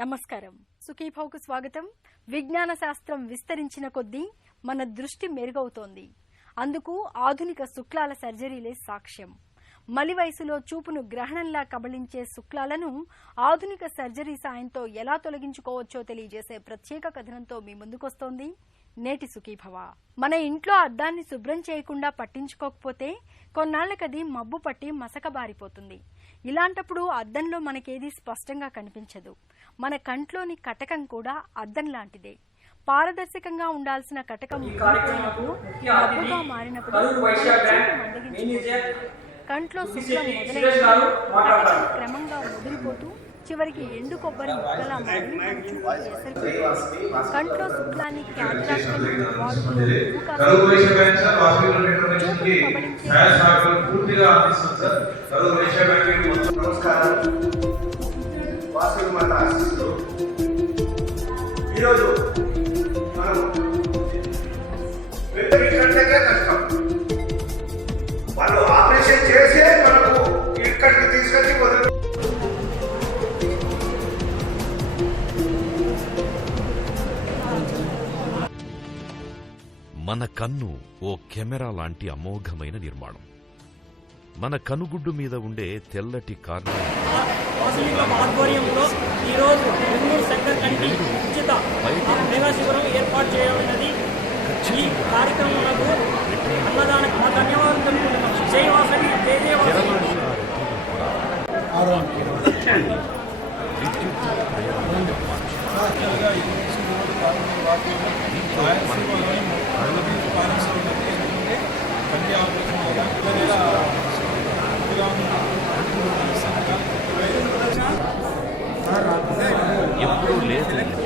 నమస్కారం. సుఖీభావుకు స్వాగతం. విజ్ఞాన శాస్త్రం విస్తరించిన కొద్దీ మన దృష్టి మెరుగవుతోంది. అందుకు ఆధునిక శుక్లాల సర్జరీలే సాక్ష్యం. మలి వయసులో చూపును గ్రహణంలా కబళించే శుక్లాలను ఆధునిక సర్జరీ సాయంతో ఎలా తొలగించుకోవచ్చో తెలియజేసే ప్రత్యేక కథనంతో మీ ముందుకొస్తోంది నేటి సుఖీభవ. మన ఇంట్లో అద్దాన్ని శుభ్రం చేయకుండా పట్టించుకోకపోతే కొన్నాళ్లకది మబ్బు పట్టి మసకబారిపోతుంది. ఇలాంటప్పుడు అద్దంలో మనకేది స్పష్టంగా కనిపించదు. మన కంట్లోని కటకం కూడా అద్దం లాంటిదే. పారదర్శకంగా ఉండాల్సిన కటకం మబ్బుగా మారినప్పుడు కంట్లో శుక్లం మొదలైన క్రమంగా ముదిరిపోతూ చివరికి ఎండు కొబ్బరి ముక్కలా మారి కంట్లో శుక్లాన్ని వాళ్ళు ఆపరేషన్ చేసే మనకు ఇక్కడికి తీసుకొచ్చి మన కన్ను ఓ కెమెరా లాంటి అమోఘమైన నిర్మాణం. మన కనుగుడ్డు మీద ఉండే తెల్లటి ఆధ్వర్యంలో ఈరోజు శంకర్ కంటి ఉచిత మెగా శిబిరం ఏర్పాటు చేయబడినది. ఈ కార్యక్రమంలో అన్నదానికి మా ధన్యవాదాలు తెలుపుతున్నాం. జై వాసవి, జై జయ వాసవి. ఎప్పుడూ లేదు